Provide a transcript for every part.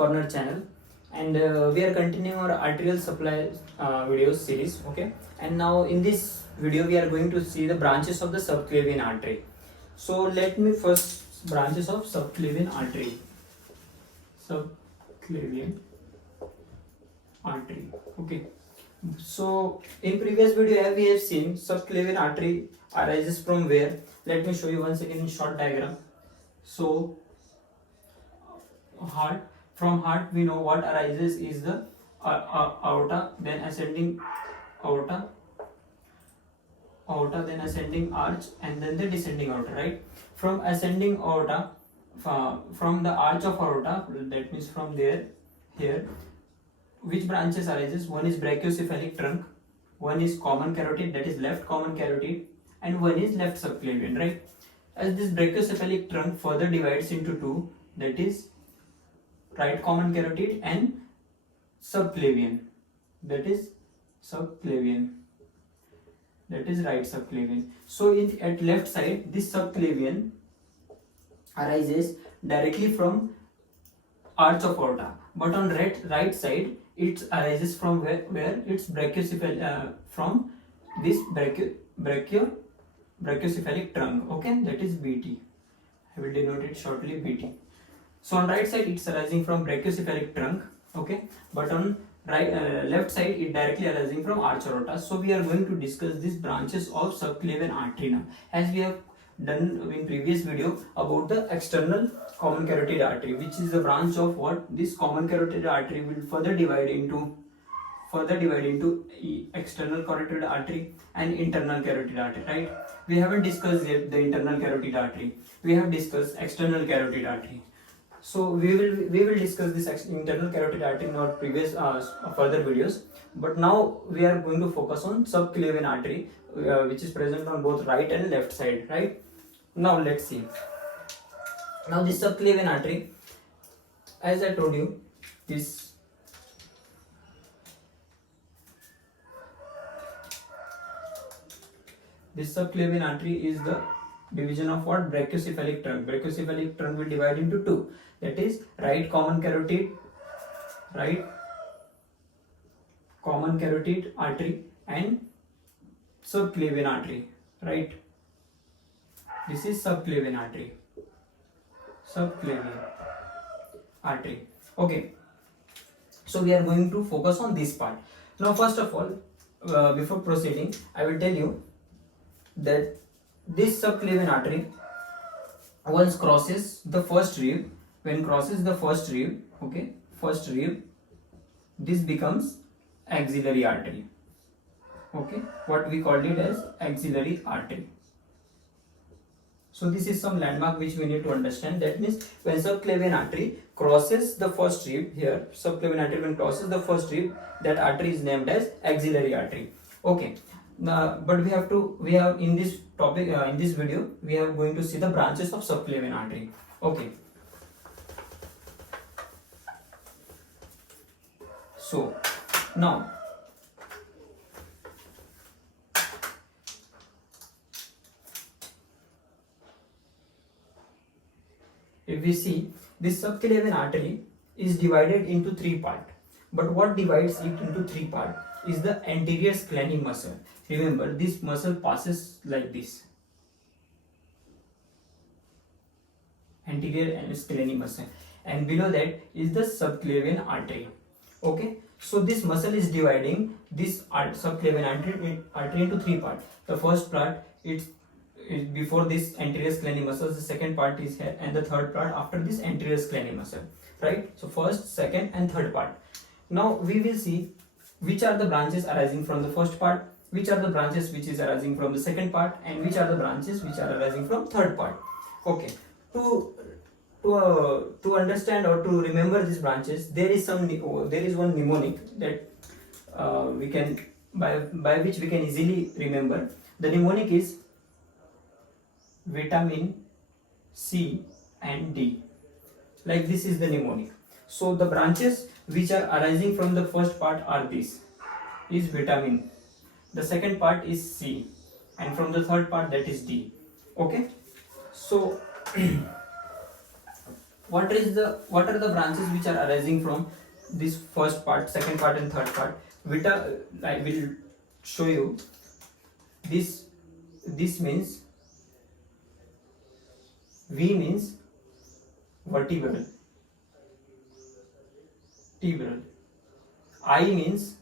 Corner channel, and we are continuing our arterial supply videos series. Okay, and now in this video we are going to see the branches of the subclavian artery. So let me first branches of subclavian artery. Subclavian artery. Okay. So in previous video we have seen subclavian artery arises from where. Let me show you once again in short diagram. So heart, from heart we know what arises is the aorta, then ascending aorta, then ascending arch, and then the descending aorta, right? From ascending aorta, from the arch of aorta, that means from there here, which branches arises? One is brachiocephalic trunk, one is common carotid, that is left common carotid, and one is left subclavian, right? As this brachiocephalic trunk further divides into two, that is right common carotid and subclavian, that is subclavian, that is right subclavian. So at left side, this subclavian arises directly from arch of aorta, but on right side it arises from where it's brachiocephalic, from this brachiocephalic trunk, okay, that is BT. I will denote it shortly BT. So on right side it's arising from brachiocephalic trunk, okay, but on left side it directly arising from arch aorta. So we are going to discuss these branches of subclavian artery now, as we have done in previous video about the external common carotid artery, which is the branch of what this common carotid artery will further divide into external carotid artery and internal carotid artery, right? We haven't discussed yet the internal carotid artery. We have discussed external carotid artery. So we will discuss this internal carotid artery in our previous further videos. But now we are going to focus on subclavian artery, which is present on both right and left side, right? Now let's see. Now this subclavian artery, as I told you, this subclavian artery is the division of what? Brachiocephalic trunk. Brachiocephalic trunk will divide into two, that is right common carotid artery and subclavian artery, right? This is subclavian artery. Okay, so we are going to focus on this part. Now first of all, before proceeding, I will tell you that this subclavian artery once crosses the first rib, when crosses the first rib, okay, first rib, this becomes axillary artery, okay, what we called it as axillary artery. So this is some landmark which we need to understand. That means when subclavian artery crosses the first rib here, subclavian artery when crosses the first rib, that artery is named as axillary artery, okay. But we have in this topic, in this video we are going to see the branches of subclavian artery, okay. So now if we see, this subclavian artery is divided into three parts, but what divides it into three parts is the anterior scalene muscle. Remember, this muscle passes like this, anterior scalene muscle, and below that is the subclavian artery, okay. So this muscle is dividing this subclavian artery into three parts. The first part is before this anterior scalene muscle, the second part is here, and the third part after this anterior scalene muscle, right? So first, second and third part. Now we will see which are the branches arising from the first part, which are the branches which is arising from the second part, and which are the branches which are arising from third part, okay. To understand or to remember these branches, there is one mnemonic that we can by which we can easily remember. The mnemonic is vitamin C and D, like this is the mnemonic. So the branches which are arising from the first part are this, is vitamin, the second part is C, and from the third part, that is D, okay. So what are the branches which are arising from this first part, second part and third part? I will show you. This means V means vertebral, vertebral. I means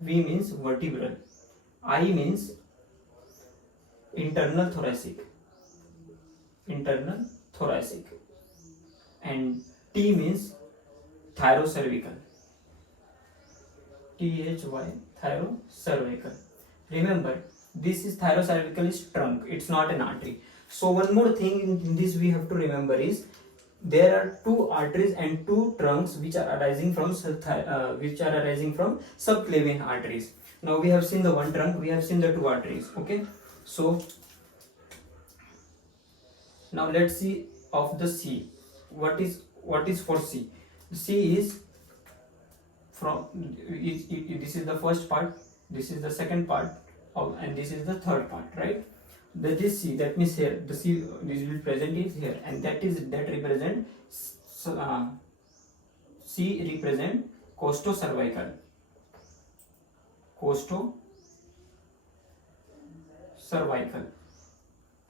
V means vertebral. I means internal thoracic, internal thoracic, and T means thyrocervical, THY, thyrocervical. Remember, this is thyrocervical is trunk, it's not an artery. So one more thing in this we have to remember is there are two arteries and two trunks which are arising from subclavian arteries. Now we have seen the one trunk, we have seen the two arteries. Okay, so now let's see of the C. What is for C? C is from this is the first part, this is the second part and this is the third part, right? That is C, that means here the C this will present is here, and that represent C represent costocervical,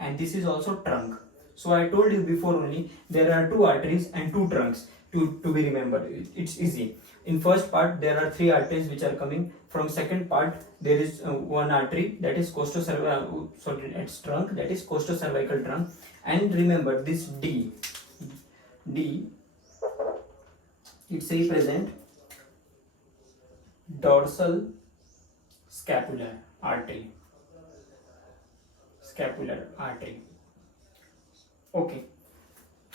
and this is also trunk. So I told you before only there are two arteries and two trunks to be remembered. It's easy. In first part there are three arteries which are coming. From second part there is one artery, that is costocervical, its trunk, that is costocervical trunk. And remember this D it's represent dorsal scapular artery, okay,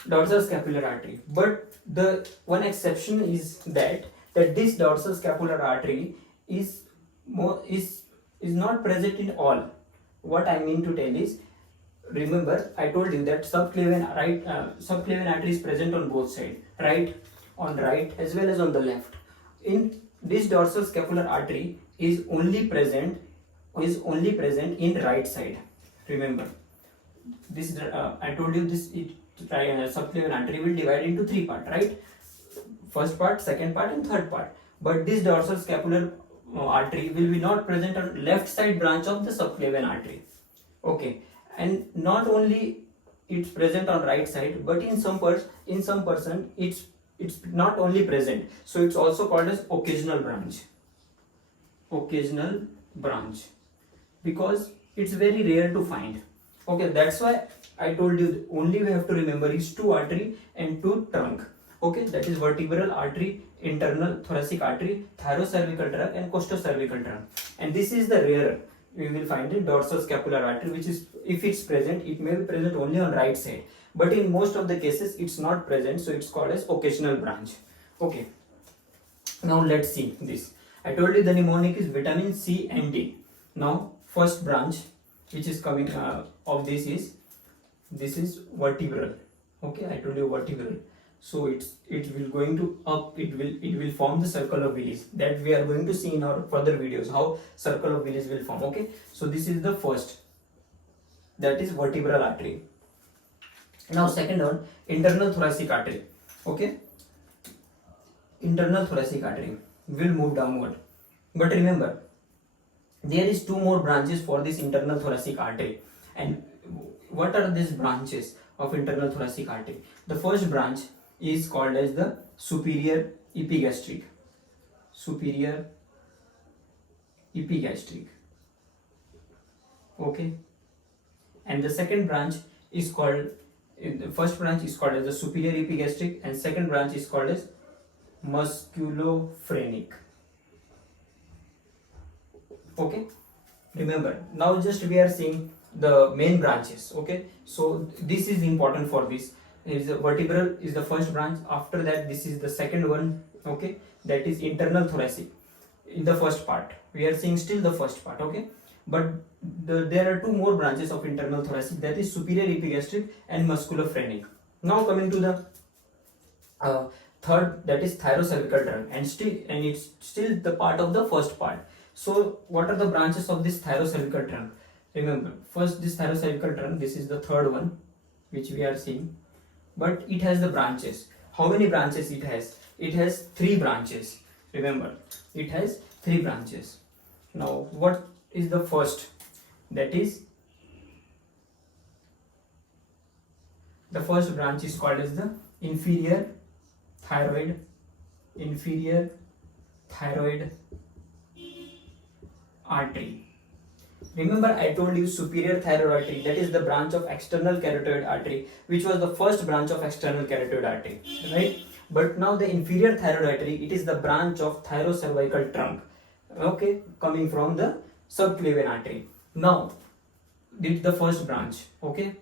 dorsal scapular artery. But the one exception is that this dorsal scapular artery is not present in all. What I mean to tell is, remember I told you that subclavian artery is present on both sides, right, on right as well as on the left. In this dorsal scapular artery is only present in right side. Remember this, I told you this subclavian artery will divide into three parts, right? First part, second part and third part. But this dorsal scapular artery will be not present on left side branch of the subclavian artery. Okay, and not only it's present on right side, but in some person it's not only present, so it's also called as occasional branch, because it's very rare to find. Okay, that's why I told you only we have to remember is two artery and two trunk. Okay, that is vertebral artery, internal thoracic artery, thyrocervical trunk and costocervical trunk. And this is the rare we will find in dorsal scapular artery, which is, if it's present, it may be present only on right side, but in most of the cases it's not present, so it's called as occasional branch. Okay, now let's see this. I told you the mnemonic is vitamin C and D. Now first branch which is coming of this is vertebral. Okay, I told you vertebral. So it will going to up, it will form the circle of Willis, that we are going to see in our further videos how circle of Willis will form. Okay, so this is the first, that is vertebral artery. Now second one, internal thoracic artery. Okay, internal thoracic artery will move downward, but remember there is two more branches for this internal thoracic artery. And what are these branches of internal thoracic artery? The first branch is called as the superior epigastric, okay, and the second branch is called, the first branch is called as the superior epigastric and second branch is called as musculophrenic. Okay, remember now just we are seeing the main branches. Okay, so this is important for this. Is the vertebral is the first branch, after that this is the second one. Okay, that is internal thoracic. In the first part we are seeing still the first part. Okay, but there are two more branches of internal thoracic, that is superior epigastric and musculophrenic. Now coming to the third, that is thyrocervical trunk, and it's still the part of the first part. So what are the branches of this thyrocervical trunk? Remember, first this thyrocervical trunk, this is the third one which we are seeing. but it has the branches. How many branches it has? It has 3 branches. Remember, it has 3 branches. Now what is the first? That is, the first branch is called as the inferior thyroid artery. Remember, I told you superior thyroid artery, that is the branch of external carotid artery, which was the first branch of external carotid artery, right? But now the inferior thyroid artery, it is the branch of thyrocervical trunk, okay, coming from the subclavian artery. Now, this is the first branch, okay,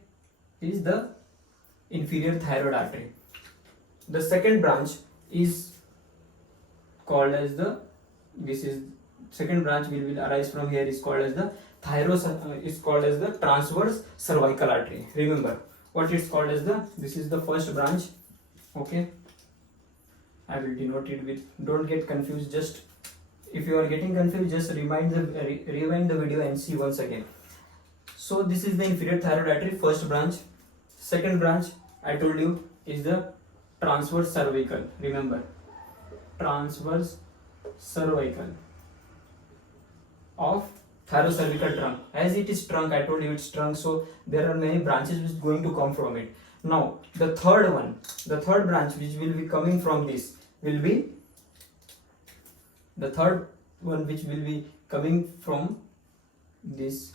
this is the inferior thyroid artery. The second branch is called as the, this is second branch will arise from here, is called as the transverse cervical artery. Remember what it's called as the, this is the first branch, okay. I will denote it with, don't get confused, just if you are getting confused, just rewind the video and see once again. So this is the inferior thyroid artery, first branch. Second branch, I told you, is the transverse cervical. Remember, transverse cervical of thyrocervical trunk. As it is trunk, I told you it's trunk, so there are many branches which is going to come from it. Now the third branch which will be coming from this will be, the third one which will be coming from this,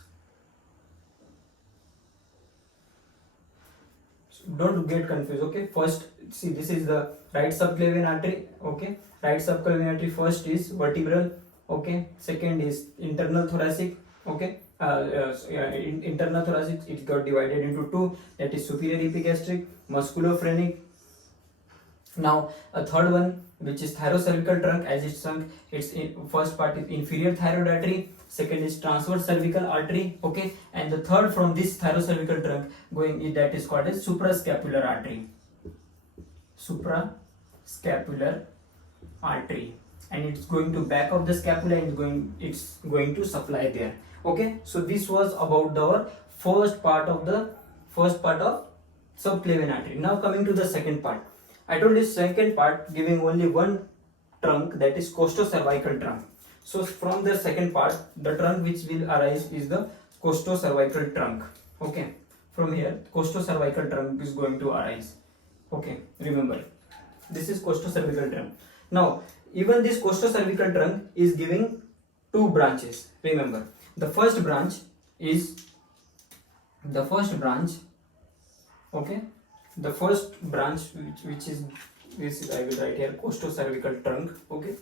don't get confused, okay. First, see, this is the right subclavian artery, okay. Right subclavian artery first is vertebral, okay. Second is internal thoracic, okay. Internal thoracic, it got divided into 2, that is superior epigastric, musculophrenic. Now a third one which is thyrocervical trunk, as it's trunk, its first part is inferior thyroid artery, second is transverse cervical artery, okay, and the third from this thyrocervical trunk going, that is called as suprascapular artery, and it's going to back of the scapula and it's going to supply there, okay. So this was about our first part of subclavian artery. Now coming to the second part, I told you second part giving only one trunk, that is costocervical trunk. So from the second part, the trunk which will arise is the costocervical trunk, okay. From here, costocervical trunk is going to arise, okay. Remember, this is costocervical trunk. Now even this costocervical trunk is giving 2 branches. Remember, the first branch, okay, the first branch which is this, I will write here, costocervical trunk, okay,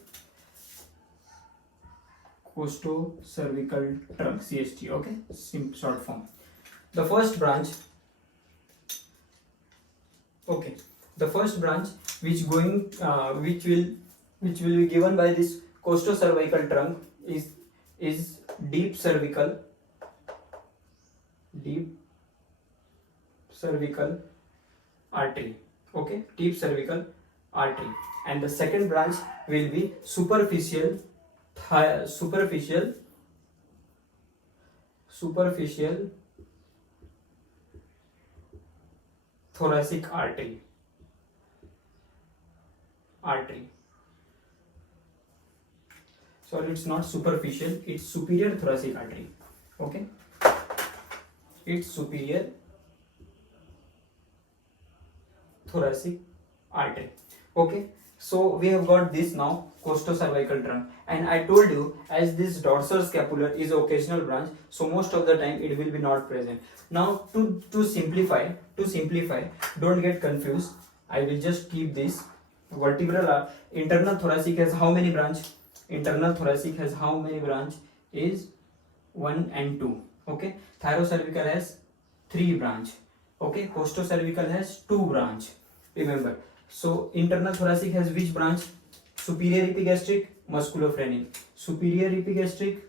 costocervical trunk, CST, okay, short form. The first branch, okay, the first branch which will be given by this costocervical trunk is deep cervical artery, okay, deep cervical artery. And the second branch will be superficial thoracic artery. Sorry, it's not superficial, it's superior thoracic artery, okay. It's superior thoracic artery, okay. So we have got this now, costocervical trunk, and I told you, as this dorsoscapular is occasional branch, so most of the time it will be not present. Now to simplify, don't get confused, I will just keep this vertebral. Internal thoracic has how many branch? Internal thoracic has how many branch? Is 1 and 2, okay. Thyrocervical has 3 branch, okay. Costocervical has 2 branch. Remember, so internal thoracic has which branch? Superior epigastric, musculophrenic, superior epigastric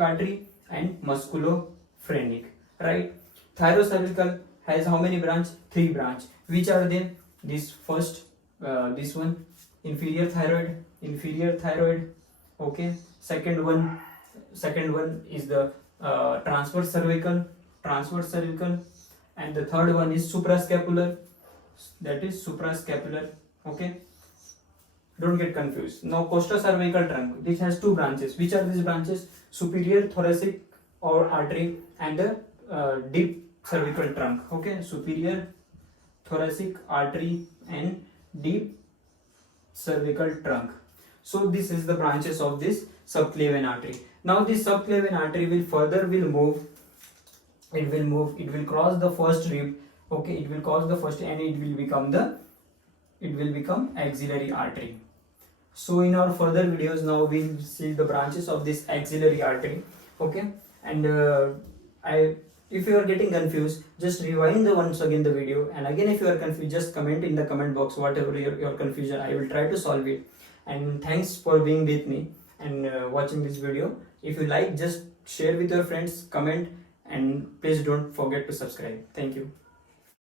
artery and musculophrenic, right. Thyrocervical has how many branch? 3 branch. Which are they? This first, this one, inferior thyroid, okay. Second one is the transverse cervical, and the third one is suprascapular, that is suprascapular. Okay, don't get confused. Now costocervical trunk, this has two branches. Which are these branches? Superior thoracic or artery and the deep cervical trunk. Okay, superior thoracic artery and deep cervical trunk. So this is the branches of this subclavian artery. Now this subclavian artery will move, it will cross the first rib. Okay, it will cross the first and it will become axillary artery. So in our further videos now we'll see the branches of this axillary artery. Okay, and if you are getting confused, just rewind once again the video, and again if you are confused, just comment in the comment box whatever your confusion. I will try to solve it. And thanks for being with me and watching this video. If you like, just share with your friends, comment, and please don't forget to subscribe. Thank you.